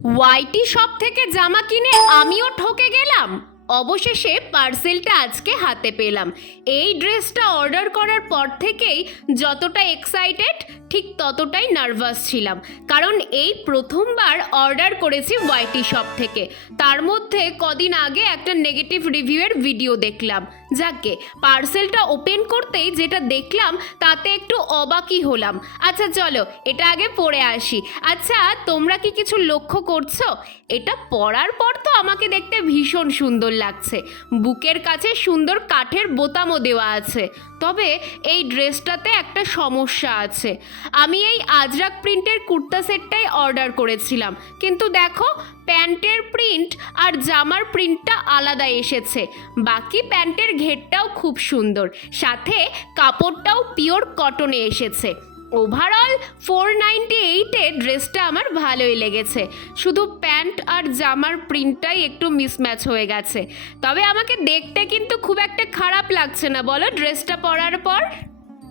ওয়াইটি shop থেকে জামা কিনে আমিও ঠকে গেলাম। অবশেষে পার্সেলটা আজকে হাতে পেলাম। এই ড্রেসটা অর্ডার করার পর থেকেই যতটা এক্সাইটেড ঠিক ততটাই নার্ভাস ছিলাম, কারণ এই প্রথমবার অর্ডার করেছি ওয়াইটি শপ থেকে। তার মধ্যে কদিন আগে একটা নেগেটিভ রিভিউয়ের ভিডিও দেখলাম। যাকে পার্সেলটা ওপেন করতেই যেটা দেখলাম তাতে একটু অবাকই হলাম। আচ্ছা চলো এটা আগে পরে আসি। আচ্ছা তোমরা কি কিছু লক্ষ্য করছো? এটা পরার পর তো আমাকে দেখতে ভীষণ সুন্দর লাগছে। বুকের কাছে সুন্দর কাঠের বোতামও দেওয়া আছে। তবে এই ড্রেসটাতে একটা সমস্যা আছে। আমি এই আজরাক প্রিন্টের কুর্তা সেটটাই অর্ডার করেছিলাম, কিন্তু দেখো প্যান্টের প্রিন্ট আর জামার প্রিন্টটা আলাদা এসেছে। বাকি প্যান্টের ঘেরটাও খুব সুন্দর, সাথে কাপড়টাও পিওর কটনে এসেছে। ওভারঅল 498-এ ড্রেসটা আমার ভালোই লেগেছে। শুধু প্যান্ট আর জামার প্রিন্টটাই একটু মিসম্যাচ হয়ে গেছে। তবে আমাকে দেখতে কিন্তু খুব একটা খারাপ লাগছে না, বলো ড্রেসটা পরার পর?